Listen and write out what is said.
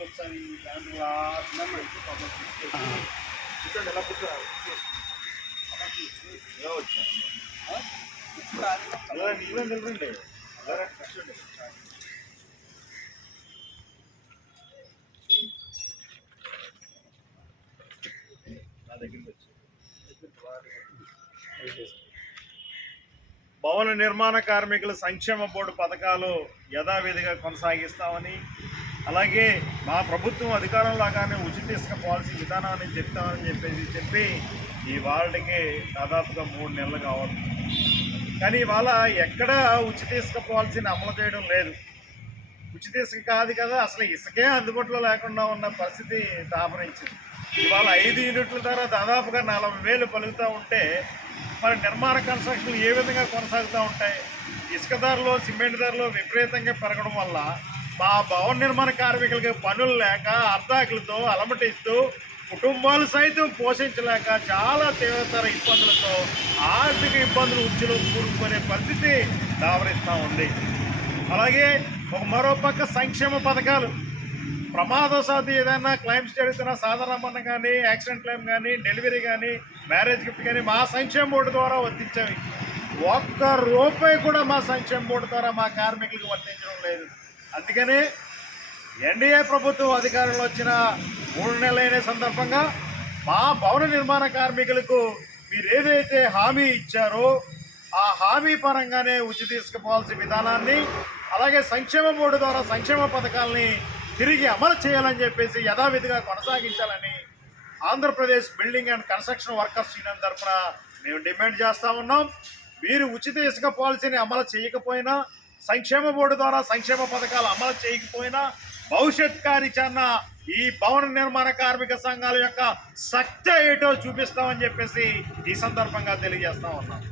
ఎలా ఎలా నీవే నిలబండి కూర్చోండి నా దగ్గరికి వచ్చి భవన నిర్మాణ కార్మికుల సంక్షేమ బోర్డు పథకాలు యథావిధిగా కొనసాగిస్తామని అలాగే మా ప్రభుత్వం అధికారంలో కానీ ఉచిత ఇసుక పాలసీ విధానాన్ని చెప్తామని చెప్పేసి చెప్పి ఈ వాళ్ళకి దాదాపుగా మూడు నెలలు కావాలి. కానీ ఇవాళ ఎక్కడ ఉచిత ఇసుక పాలసీని అమలు చేయడం లేదు. ఉచిత ఇసుక కాదు కదా అసలు ఇసుకే అందుబాటులో లేకుండా ఉన్న పరిస్థితి దాపరించింది. ఇవాళ ఐదు యూనిట్ల ధర దాదాపుగా నలభై వేలు పలుకుతూ ఉంటే మరి నిర్మాణ కన్స్ట్రక్షన్లు ఏ విధంగా కొనసాగుతూ ఉంటాయి? ఇసుక ధరలో సిమెంట్ ధరలో విపరీతంగా పెరగడం వల్ల మా భవన నిర్మాణ కార్మికులకి పనులు లేక అర్ధాకులతో అలమటిస్తూ కుటుంబాలు సైతం పోషించలేక చాలా తీవ్రతర ఇబ్బందులతో ఆర్థిక ఇబ్బందులు ఉచ్చులో కూరుకునే పరిస్థితి దావరిస్తూ ఉంది. అలాగే ఒక మరో పక్క సంక్షేమ పథకాలు. ప్రమాదవశాత్తు ఏదైనా క్లైమ్స్ జరుగుతున్నా సాధారణ మరణం కానీ యాక్సిడెంట్ క్లైమ్ కానీ డెలివరీ కానీ మ్యారేజ్ గిఫ్ట్ కానీ మా సంక్షేమ బోర్డు ద్వారా వర్తించేవి. ఒక్క రూపాయి కూడా మా సంక్షేమ బోర్డు ద్వారా మా కార్మికులకు వర్తించడం లేదు. అందుకని ఎన్డీఏ ప్రభుత్వం అధికారంలో వచ్చిన మూడు నెలలైన సందర్భంగా మా భవన నిర్మాణ కార్మికులకు మీరు ఏదైతే హామీ ఇచ్చారో ఆ హామీ పరంగానే ఉచిత తీసుకుపోవాల్సిన పాలసీ విధానాన్ని అలాగే సంక్షేమ బోర్డు ద్వారా సంక్షేమ పథకాలని తిరిగి అమలు చేయాలని చెప్పేసి యథావిధిగా కొనసాగించాలని Andhra Pradesh building and construction workers union తరఫున మేము డిమాండ్ చేస్తూ ఉన్నాం. మీరు ఉచిత ఇసుక పాలసీని అమలు చేయకపోయినా సంక్షేమ బోర్డు ద్వారా సంక్షేమ పథకాలు అమలు చేయకపోయినా భవిష్యత్ కార్యాచరణ ఈ భవన నిర్మాణ కార్మిక సంఘాల యొక్క శక్తి ఏటో చూపిస్తామని చెప్పేసి ఈ సందర్భంగా తెలియజేస్తా ఉన్నాం.